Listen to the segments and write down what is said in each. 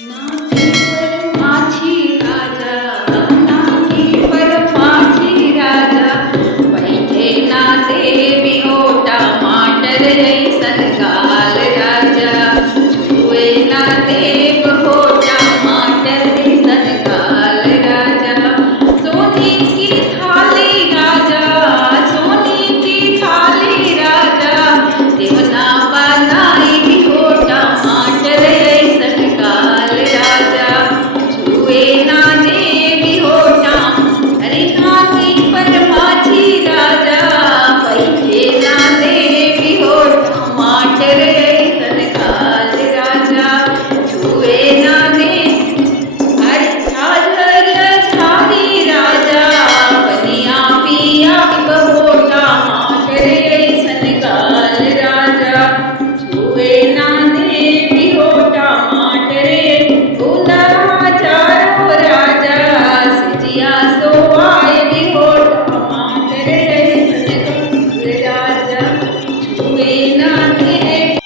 नाची पर माझी राजा, नाची पर माझी राजा, बैठे ना देवी ओटा माटर ऐसन गाल राजा, छुए ना देव होटा माटर ऐसन गाल राजा, सोने की थाली राजा, सोने की थाली राजा, देवना बनाई होटा माटर ऐसन गाल राजा, छुए ना देवी होटा, अरे नाची पर माझी राजा, बैठे ना देवी होटा माटर ऐसन गाल राजा, छुए ना दे, अरे झाझर झारी राजा, बनिया पिया बहोटा माटर ऐसन गाल राजा, छुए ना देवी होटा माटरे, दूल्हा चारो राजा, सिजिया सोवाय भी होटा माटरे ऐसन गाल राजा, छुए ना देवी।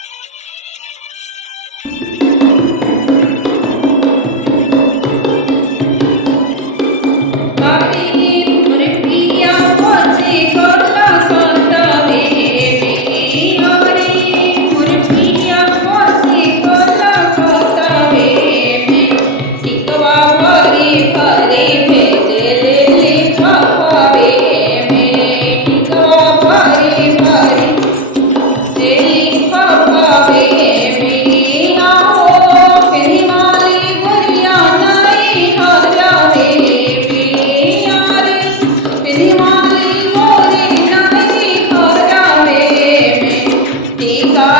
बारी मुरपिया पोछे कोला सोतावे में, बारी मुरपिया पोछे कोला सोतावे में, टिकवा भरी भरी भेजले लिफाफावे में, टिकवा भरी भरी लिफाफावे में, आओ फिरी माली गुड़िया नहीं हरावे में, यारे फिरी माली गोरी नहीं हरावे में, टीका